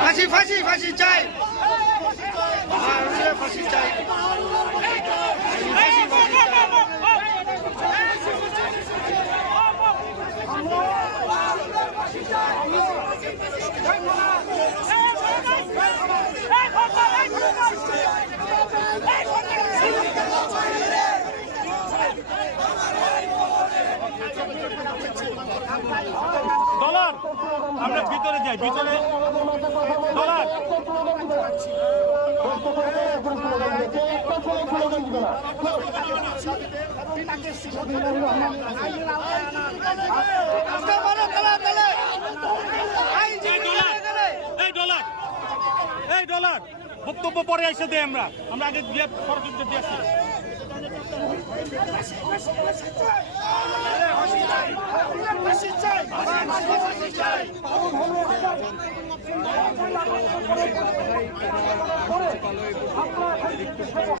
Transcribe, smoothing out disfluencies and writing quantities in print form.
ফাঁসি ফাঁসি ফাঁসি চাই, ফাঁসি চাই। ডলার আমরা ভিতরে যাই, ভিতরে ডলার এই ডলার বক্তব্য পরে এসে দেয়, আমরা আগে গিয়ে সরাসরি দিয়ে আসি।